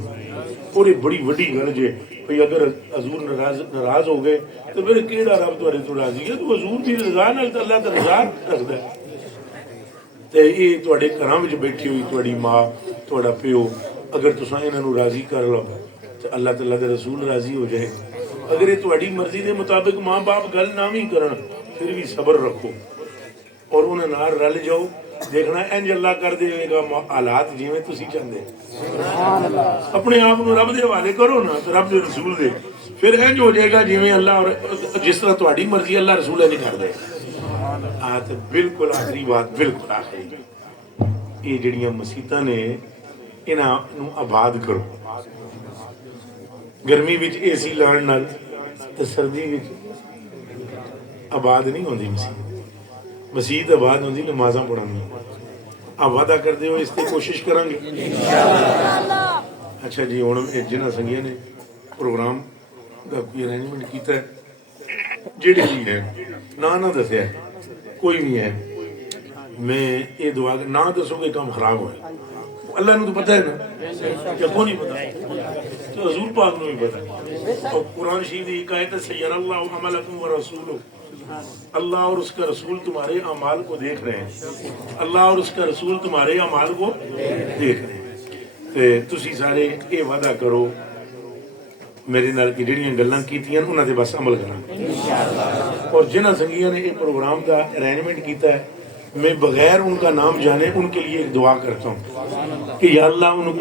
اور یہ بڑی وڈی گل جے بھئی اگر حضور ناراض ہو گئے تو پھر کیڑا رب تہاڈے تو راضی ہے؟ تو حضور دی رضا نال تے اللہ تے رضا رکھدا ہے. تے یہ تہاڈے گھراں وچ بیٹھی ہوئی تہاڈی ماں تہاڈا پیو اگر تساں انہاں نوں راضی کر لو تے اللہ تعالیٰ دے رسول راضی ہو جائے. اگر یہ تہاڈی مرضی دے مطابق ماں باپ گل نہ بھی کرن پھر بھی صبر رکھو اور انہاں نال رل جاؤ. دیکھنا انج اللہ کر دے گا حالات جویں تسی چاہندے. اپنے آپ کو رب دے حوالے کرو نا تو رب دے رسول دے, پھر انج ہو جائے گا جویں اللہ اور جس طرح تہاڈی مرضی اللہ رسول نہیں کر دے. تے بالکل آخری بات, بالکل آخری, یہ جڑیاں مسیتاں نے انہاں نوں آباد کرو. گرمی وچ اے سی لان نال تے سردی وچ آباد نہیں ہوندی مسیت. مسجد آباد ہوندی نمازاں پڑھن. آپ وعدہ کر ہو اس تے کوشش کریں گے. اچھا جی, ہن جنہاں سنگیاں نے پروگرام دا کوئی ارینجمنٹ کیتا ہے جڑے بھی ہے نہ دسیا کوئی بھی ہے, میں یہ دعا نہ دسو کہ کام خراب ہوئے. اللہ نے تو پتہ ہے نا, کیا کو نہیں پتہ؟ تو حضور پاک نے بھی پتہ. اور قرآن شریف کی ایک آیت ہے سیر اللہ عملکم ورسولہ, اللہ اور اس کا رسول تمہارے اعمال کو دیکھ رہے ہیں. اللہ اور اس کا رسول تمہارے اعمال کو دیکھ رہے ہیں. تے تسی سارے یہ وعدہ کرو میرے نال کی جڑیاں گلاں کیتیاں انہاں تے بس عمل کرنا. اور جنہاں سنگیاں نے یہ پروگرام کا ارینجمنٹ کیتا ہے میں بغیر ان کا نام جانے ان کے لیے ایک دعا کرتا ہوں کہ یا اللہ ان کو